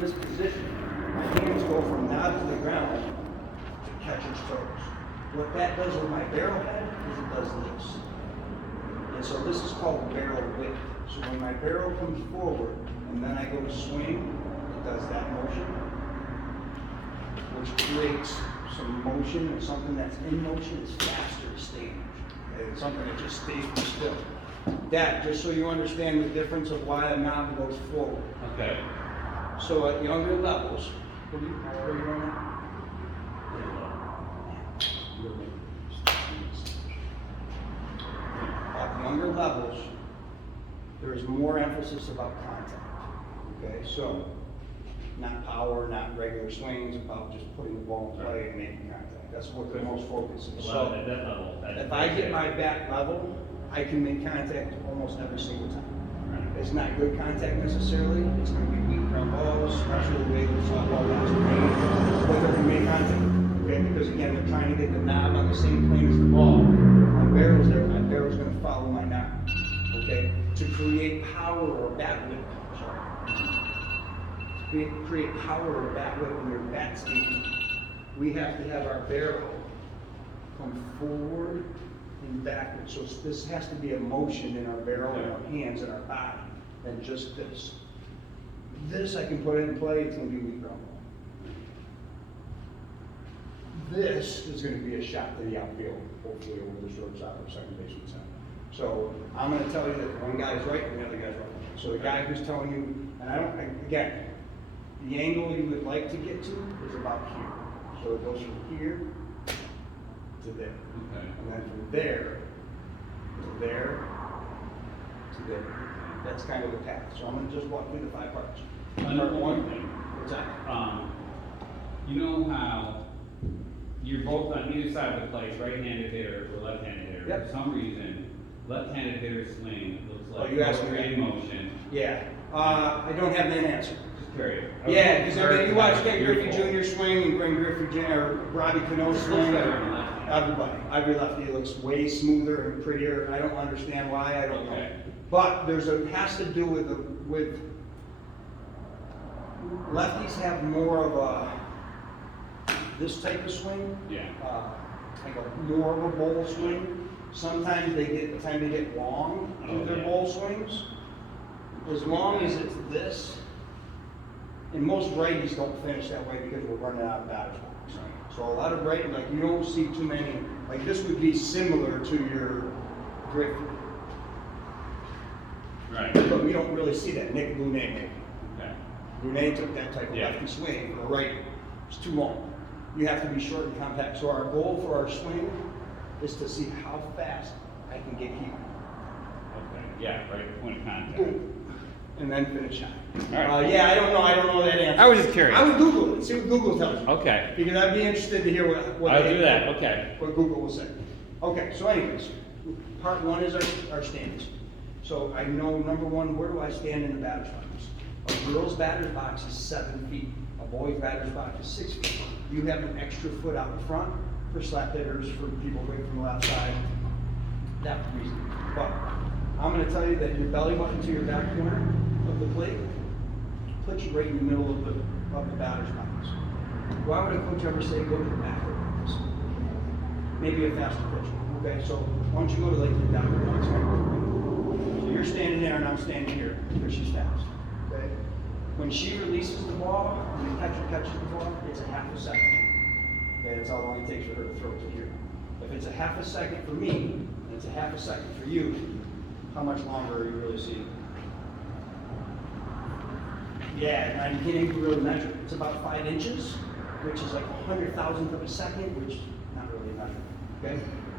in this position, my hands go from knob to the ground to catcher's toes. What that does with my barrel head is it does this. And so this is called barrel whip. So when my barrel comes forward and then I go to swing, it does that motion, which creates some motion, and something that's in motion is faster to stay in motion. And something that just stays still. That, just so you understand the difference of why a knob goes forward. Okay. So at younger levels, what are you running at? At younger levels, there is more emphasis about contact. Okay, so not power, not regular swings, about just putting the ball in play and making contact. That's what the most focus is. Well, at that level. If I get my bat level, I can make contact almost every single time. It's not good contact necessarily. It's going to be weak ground balls, especially the way the softball guys are made, but they can make contact. Okay, because again, they're trying to get the knob on the same plane as the ball. My barrel's there. My barrel's going to follow my knob. Okay, to create power or bat whip. To create power or bat whip when your bat's deep, we have to have our barrel come forward and backwards. So this has to be a motion in our barrel and our hands and our body than just this. This I can put in play, it's going to be weak ground ball. This is going to be a shot to the outfield, hopefully over the shortstop or second baseman's head. So I'm going to tell you that one guy is right and the other guy's wrong. So the guy who's telling you, and again, the angle you would like to get to is about here. So it goes from here to there. Okay. And then from there to there to there. That's kind of the path. So I'm going to just walk through the 5 parts. Part one. What's that? You know how you're both on either side of the plate, right-handed hitter or left-handed hitter. Yep. For some reason, left-handed hitter swing looks like you asked me that. in motion. Yeah. I don't have an answer. Just curious. Yeah, because I mean, you watch Ken Griffey Jr. swing and Glenn Griffey Jr. or Robbie Cano swing. Everybody. Every lefty looks way smoother and prettier. I don't understand why. I don't know. But has to do with lefties have more of this type of swing. Yeah. Like more of a bowl swing. Sometimes they get long with their bowl swings. As long as it's this, and most righties don't finish that way because we're running out of batter's box. So a lot of righties, like you don't see too many, like this would be similar to your Griffey. Right. But we don't really see that. Nick Bonet maybe. Okay. Bonet took that type of lefty swing for a righty. It's too long. You have to be short and compact. So our goal for our swing is to see how fast I can get here. Okay. Yeah, right. Point of contact. Boom. And then finish high. All right. Yeah, I don't know that answer. I was just curious. I would Google it, see what Google tells you. Okay. Because I'd be interested to hear what I'll do that. Okay. what Google will say. Okay, so anyways, part one is our stance. So I know, number one, where do I stand in the batter's box? A girl's batter's box is 7 feet. A boy's batter's box is 6 feet. You have an extra foot out in front for slap hitters, for people right from the left side. That's the reason. But I'm going to tell you that your belly button to your back corner of the plate puts you right in the middle of the batter's box. Why would a coach ever say go to the back like this? Maybe a faster pitch. Okay, so why don't you go to like the down box? So you're standing there and I'm standing here because she's fast. Okay? When she releases the ball, when the catcher catches the ball, it's a half a second. Okay, that's how long it takes for her to throw it to here. If it's a half a second for me, and it's a half a second for you, how much longer are you really seeing? Yeah, and you can't even really measure it. It's about 5 inches, which is like 100,000th of a second, which not really measured. Okay?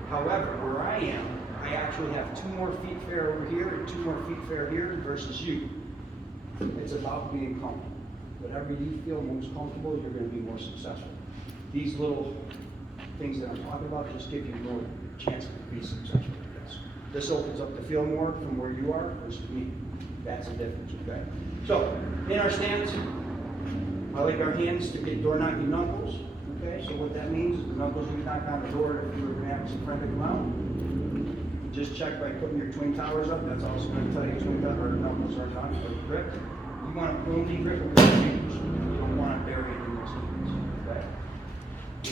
However, where I am, I actually have 2 more feet fair over here and 2 more feet fair here versus you. It's about being comfortable. Whatever you feel most comfortable, you're going to be more successful. These little things that I'm talking about just give you more chance to be successful. This opens up the field more from where you are versus me. That's the difference, okay? So, in our stance, I like our hands to get door knocking knuckles, okay? So what that means is the knuckles you knock on the door if you were going to have some friend to come out. Just check by putting your twin towers up. That's also going to tell you twin tower knuckles are not grip. You want to only grip with your fingers.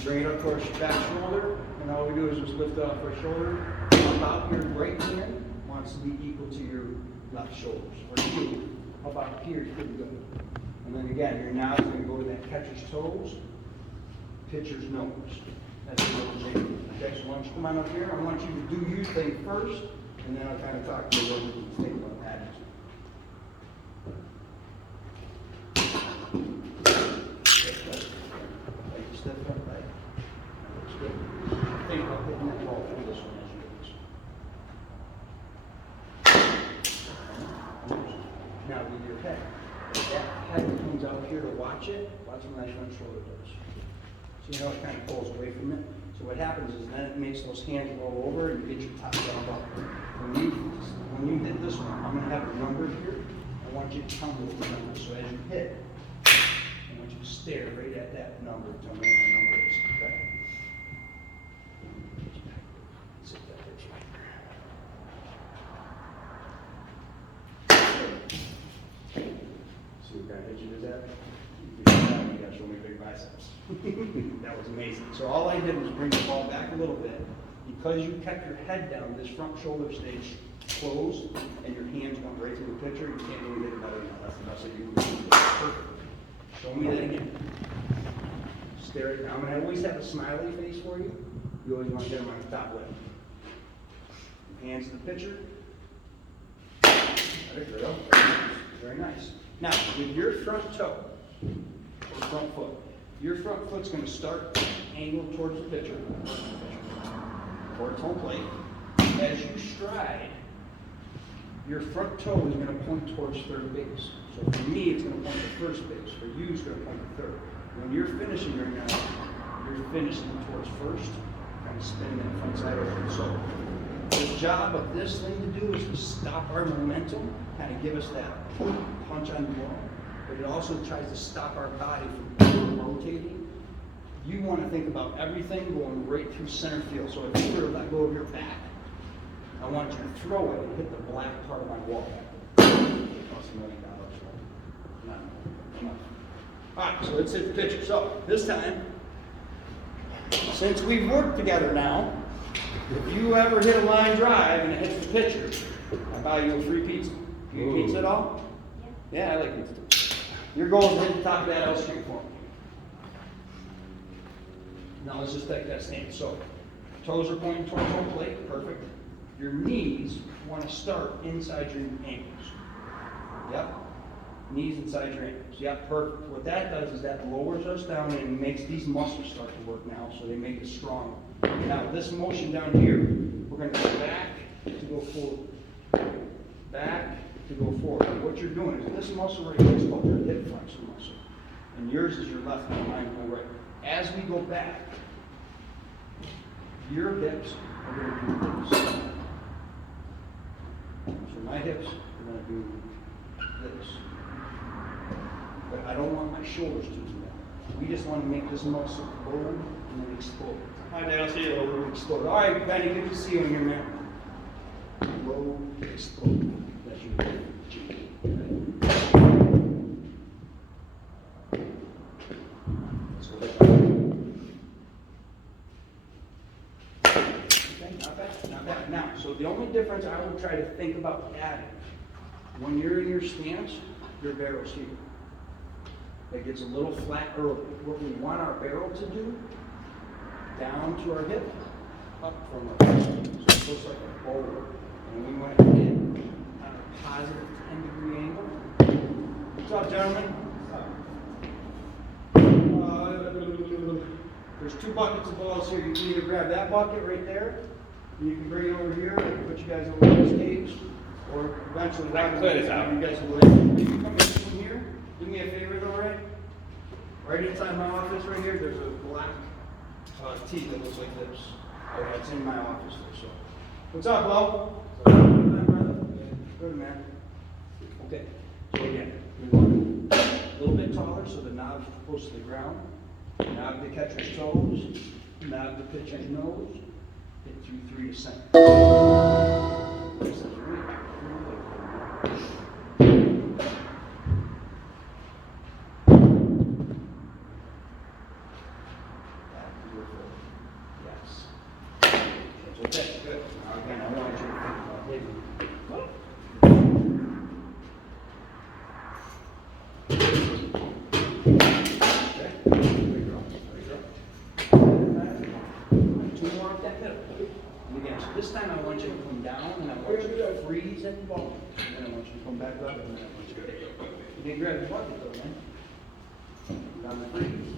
bring it up to our back shoulder, and all we do is just lift it off our shoulder. About your right hand wants to be equal to your left shoulders, or you. About here, you couldn't go. And then again, your now's going to go to that catcher's toes, pitcher's nose. That's a little change. Okay, so why don't you come on up here? I want you to do your thing first, and then I'll kind of talk to you what you can think about that. Step front leg. That looks good. Think about hitting that ball through this one as you do this. Now with your head. That head comes out here to watch it. Watch when that front shoulder does. See how it kind of pulls away from it? So what happens is then it makes those hands roll over and you get your top down up. When you hit this one, I'm going to have a number here. I want you to tell me what the number is. So as you hit, I want you to stare right at that number. Tell me what the number is. Okay? Sit that picture right there. See what kind of hit you did that? You gotta show me big biceps. That was amazing. So all I did was bring the ball back a little bit. Because you kept your head down, this front shoulder stays closed, and your hands went right through the pitcher. You can't really get it better than that. That's the best that you can do. Perfect. Show me that again. Stare it down. And I always have a smiley face for you. You always want to get them on the top lip. Hands to the pitcher. There you go. Very nice. Now, with your front toe, or front foot, your front foot's going to start angled towards the pitcher, towards home plate. As you stride, your front toe is going to point towards third base. So for me, it's going to point to first base. For you, it's going to point to third. When you're finishing right now, you're finishing towards first, kind of spinning that front side over. So the job of this thing to do is to stop our momentum, kind of give us that punch on the ball, but it also tries to stop our body from rotating. You want to think about everything going right through center field. So if you were to let go of your back, I want you to throw it and hit the black part of my wall. It costs $1 million. Not enough. All right, so let's hit the pitcher. So this time, since we've worked together now, if you ever hit a line drive and it hits the pitcher, I buy you a free pizza. You eat pizza at all? Yeah, I like pizza too. Your goal is to hit the top of that L street for me. Now let's just take that stance. So, toes are pointing towards home plate, perfect. Your knees want to start inside your ankles. Yep. Knees inside your ankles. Yep, perfect. What that does is that lowers us down and makes these muscles start to work now, so they make us strong. Now, this motion down here, we're going to go back to go forward. Back to go forward. What you're doing is this muscle right here is called your hip flexor muscle. And yours is your left and mine is my right. As we go back, your hips are going to do this. So my hips are going to do this. But I don't want my shoulders to do that. We just want to make this muscle load and then explode. Hi, Dan. I'll see you. Load, explode. All right, Benny, good to see you in here, man. Load, explode. That's your Not bad. Now, so the only difference I would try to think about adding, when you're in your stance, your barrel's here. It gets a little flat early. What we want our barrel to do, down to our hip, up from our hip. So it looks like a bowl. And we want to hit on a positive 10-degree angle. What's up, gentlemen? There's 2 buckets of balls here. You can either grab that bucket right there, and you can bring it over here and put you guys over on the stage, or eventually I can clear this out. you guys will live. You can come in from here. Do me a favor though, Ray. Right inside my office right here, there's a black tee that looks like this. Okay, it's in my office there, so. What's up, Bo? Good, man. Okay, so again, we want a little bit taller so the knob's close to the ground. Knob the catcher's toes, knob the pitcher's nose, hit through 3 to center. This is right. want you to come down, and I want you to freeze at the ball. And then I want you to come back up, and then I want you to hit. You can grab your bucket though, man. Down the freeze.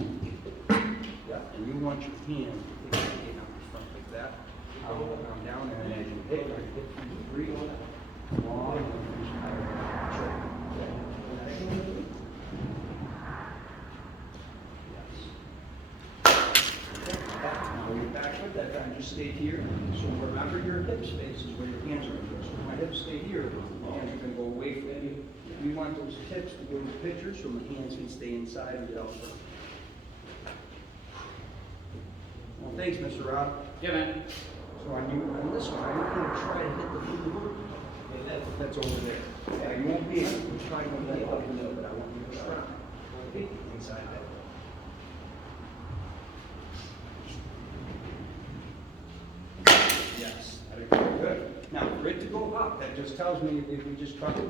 Yeah, and you want your hand to take it out the front like that. Come down, and then as you hit through the freeze, long, and then just kind of short. Now you're back with that time, just stay here. So remember your hip space is where your hands are going to go. So when my hips stay here, my hands are going to go away from you. We want those hips to go to the pitcher so my hands can stay inside and get out front. Well, thanks, Mr. Rob. Yeah, man. So on this one, I'm going to try to hit the blue. Okay, that's over there. Yeah, you won't be able to try to get up in there, but I want you to try. Okay, inside that. Yes, good. Now, for it to go up, that just tells me if we just caught a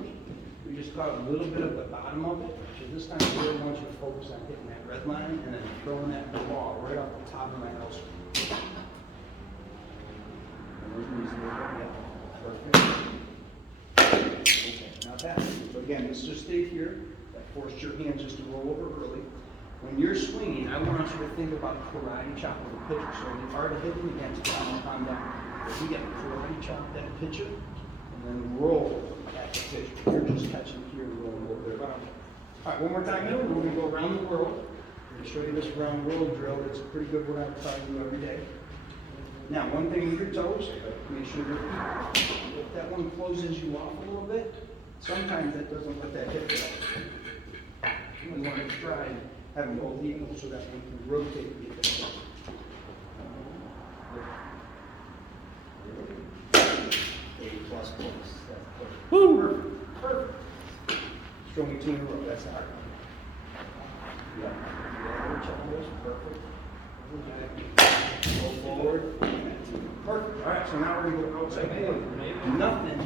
little bit of the bottom of it. So this time I really want you to focus on hitting that red line and then throwing that ball right off the top of my house. Perfect. Okay, not bad. So again, let's just stay here. That forced your hands just to roll over early. When you're swinging, I want you to think about karate chop with the pitcher. So the art of hitting against calm down. If we get karate chop that pitcher and then roll at the pitcher, you're just catching here and rolling over there. All right, one more time. We're going to go around the world. I'm going to show you this round world drill. It's pretty good. We're going to try to do every day. Now, one thing with your toes, make sure your feet, if that one closes you off a little bit, sometimes that doesn't let that hip go. We want to try and have them both equal so that we can rotate the hip. A++. That's perfect. Woo! Perfect. Show me 2 in a row. That's the hard one. Yeah. Yeah, check this. Perfect. Go forward. Perfect. All right, so now we're going to go outside corner. Nothing to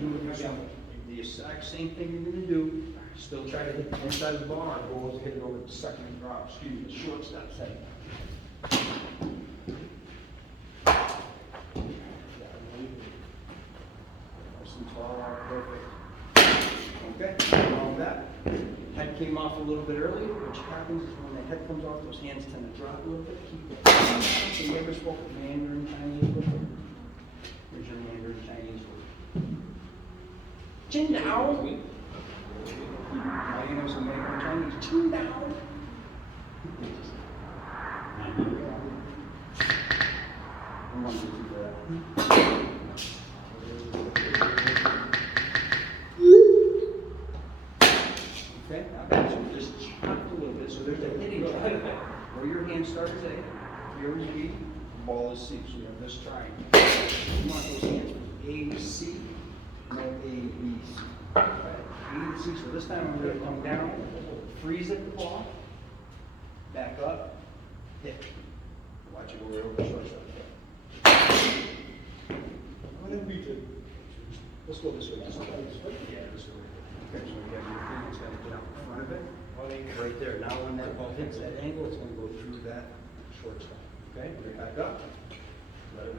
do with your swing. The exact same thing you're going to do. Still try to hit the inside of the ball. Our goal is to hit it over the second drop. Excuse me, the shortstop setting. Nice and tall. Perfect. Okay, all that. Head came off a little bit early, which happens is when the head comes off, those hands tend to drop a little bit. Keep it. So you ever spoke with Mandarin Chinese before? Here's your Mandarin Chinese word. Chin down. My name is a Mandarin Chinese. Chin down. I want to do that. Okay, now that's just chop a little bit. So there's a hitting triangle where your hand starts A, here is B, the ball is C. So we have this triangle. You want those hands from A to C, no A, B, C. Okay, A to C. So this time I'm going to come down, freeze at the ball, back up, hit. Watch it go right over the shortstop. What did we do? Let's go this way. Yeah, this way. Okay, so we have your feet, it's got to get out in front of it. Right there. Now when that ball hits that angle, it's going to go through that shortstop. Okay, bring it back up. Let it.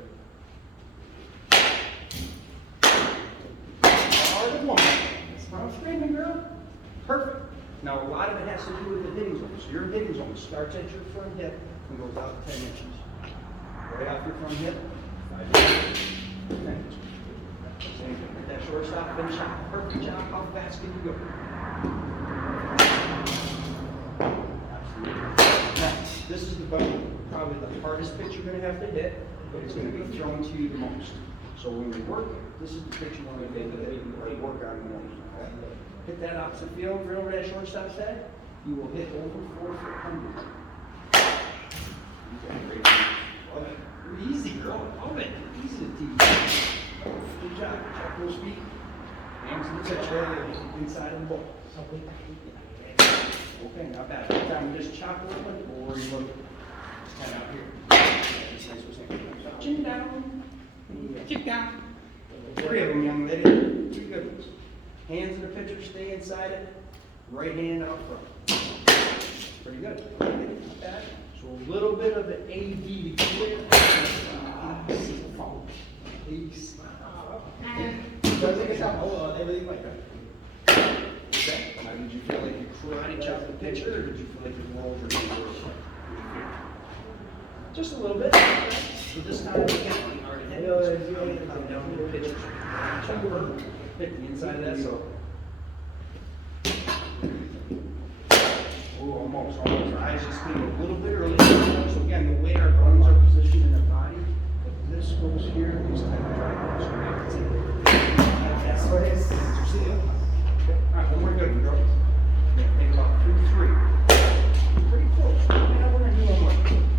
Hard as one. That's what I'm screaming, girl. Perfect. Now a lot of it has to do with the hitting zone. So your hitting zone starts at your front hip and goes out 10 inches. Right off your front hip, 5 inches, 10 inches. Same thing. Hit that shortstop, finish shot, perfect job. How fast can you go? Absolutely. Now, this is probably the hardest pitch you're going to have to hit, but it's going to be thrown to you the most. So when you work, this is the pitch you want to hit that you work on the most. Okay? Hit that opposite field, right over that shortstop's head. You will hit over 4 foot under. Easy, girl. Love it. Easy to teach. Good job. Check those feet. Hands to the pitch inside of the ball. Okay, not bad. This time we just chop a little bit, or you look head out here. Chin down. Chin down. 3 of them, young lady. 2 good ones. Hands in the pitcher, stay inside it. Right hand out front. Pretty good. Not bad. So a little bit of the A, B to clear. Peace. Everything like that. Okay. Now, did you feel like you karate chopped the pitcher, or did you feel like you rolled your shoulders? Just a little bit. So this time, again, on the hard head, come down to the pitchers. Chop her, hit the inside of that, so. Oh, almost. Our eyes just came a little bit early. So again, the way our bones are positioned in our body, if this goes here, this type of drive goes right. That's what it is. See it? Alright, one more good one, girl. Think about 2, 3. Pretty close. Now we're gonna do one more.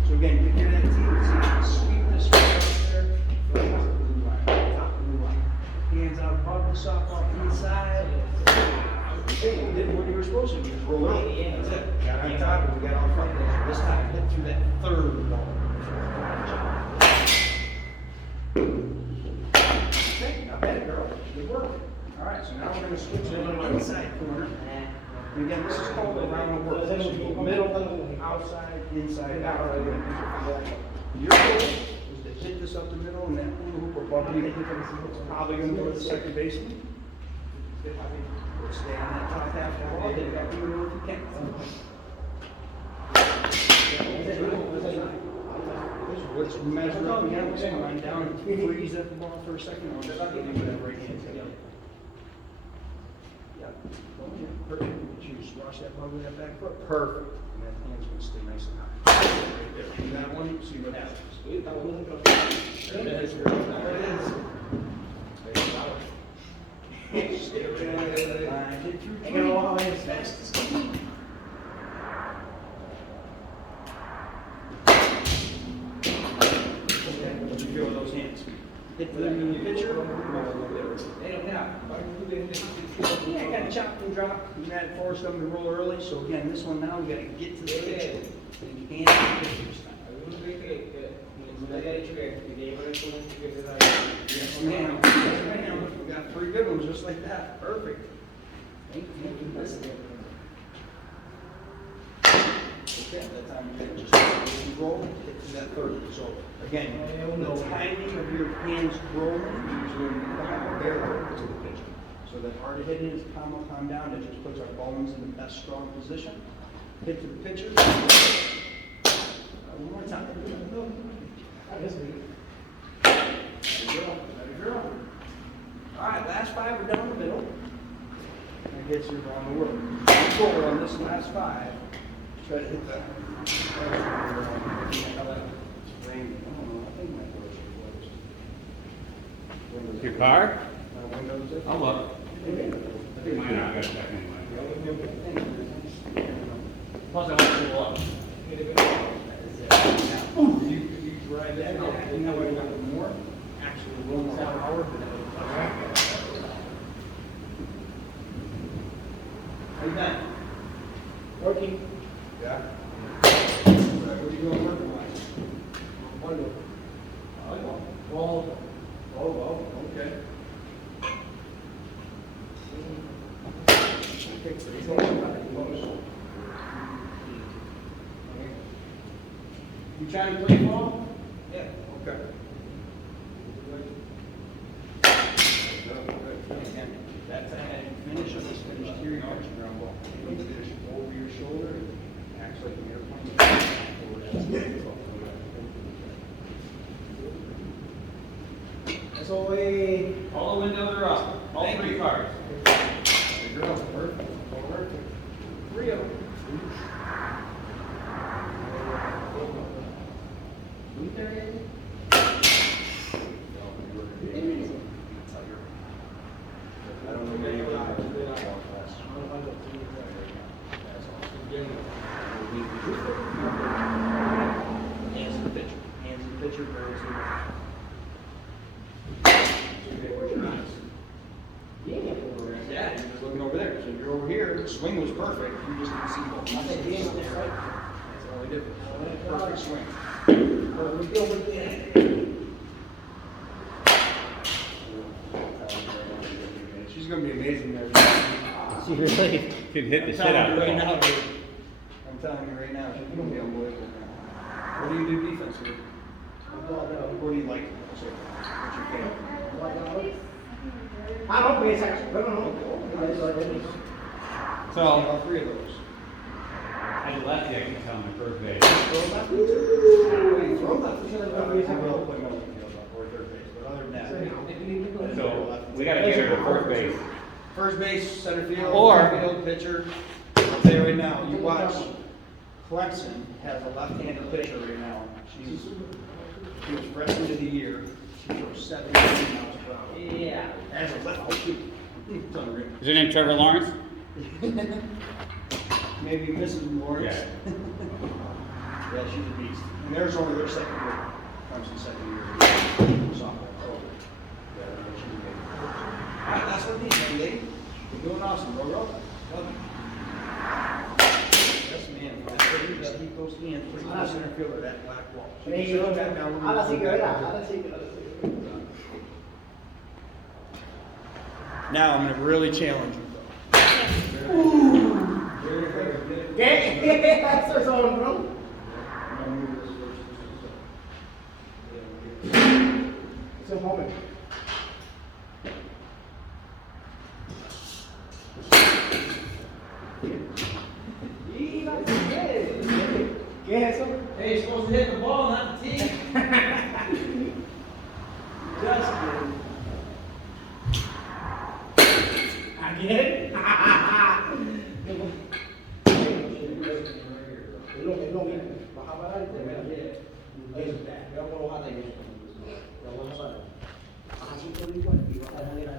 So again, you can hear that team, see, sweep this right up there. Top of the blue line, top of the blue line. Hands out above the softball inside. Okay, you did what you were supposed to do, just roll out. That's it. Got on top, and we got on front. This time, hit through that third ball. Okay, not bad, girl. Good work. Alright, so now we're gonna switch to the inside corner. And again, this is called around the work. So you go middle, outside, inside, out. Your goal is to hit this up the middle, and that hula hoop above you. It's probably gonna go to the second baseman. Stay on that top half of the ball, hit it up the middle if you can. Let's measure up again, let's come on down and freeze at the ball for a second. I'll just give you that right hand. Yep. Perfect. You squash that ball with that back foot. Perfect. And that hand's gonna stay nice and high. Right there. You got one, see what happens. There it is. There it is. Stay right there. Get through 20 as fast as you can. Okay, what do you feel with those hands? Hit the pitcher. Yeah, I got to chop and drop. You got to force them to roll early. So again, this one now, we got to get to the pitcher. And you can't hit the pitcher this time. Yes, ma'am. Yes, ma'am. We got 3 good ones just like that. Perfect. Thank you. Okay, that time you just roll, get to that third. So again, the timing of your hands rolling is when you come out barrel to the pitcher. So that hard hitting is calm up, calm down. It just puts our bones in the best strong position. Hit to the pitcher. One more time. There you go. All right, last 5 are down the middle. That gets you around the world. Forward on this last 5. Try to hit that. Your car? Windows. I'll look. I think mine are, I gotta check anyway. Plus I want to go up. You drive that, and now we've got more. Actually, a little more power. How you been? Working. Yeah. What are you doing working-wise? Volleyball. Oh, okay. You trying to play ball? Yeah. Okay. Again, that's a finish of this finish here, you catch your ground ball. Finish over your shoulder, acts like an airplane. That's all way. All the windows are up. All 3 cars. There you go. Perfect. All perfect. 3 of them. I don't know many of them. Hands to the pitcher. Hands to the pitcher. Barrels to the back. Okay, where's your eyes? Yeah, you're just looking over there. So you're over here. The swing was perfect. You just didn't see both. That's the only difference. Perfect swing. She's gonna be amazing there. She really could hit the shit out of right it. now. I'm telling you right now, she's gonna be unbelievable. What do you do defensively? What do you like? So, what's your favorite? Ah, no, pues esa, bueno, no. So, All three of those. as a lefty, I can tell my first base. Throw left, throw left. I will put no infield up or third base, but other than that. So, we gotta get her to first base. First base, center field, Or- right field, pitcher. I'll tell you right now, you watch, Clemson has a left-handed pitcher right now. She was freshman of the year. She throws 70 miles per hour. Yeah. As a lefty. It's unreal. Is her name Trevor Lawrence? Maybe Mrs. Lawrence. Yeah. Yeah, she's a beast. And there's only their second year, Clemson's second year. Sophomore. So, yeah, she's amazing. All right, last one, young lady. You're doing awesome, bro. Love it. Yes, man. Just keep those hands pretty close center field of that black wall. So you sit back down. Ahora sí que verá, ahora sí que verá. Now I'm gonna really challenge you, ¿Qué? Eso es todo, bro. Es un joven. ¿Qué es eso? Hey, you're supposed to hit the ball, not the tee. Just kidding. ¿Again? Es lo mismo. Vas a parar y te ves bien. Veo cómo lo vas a tener. Lo vas a parar. Vas a hacer todo igual y vas a dejar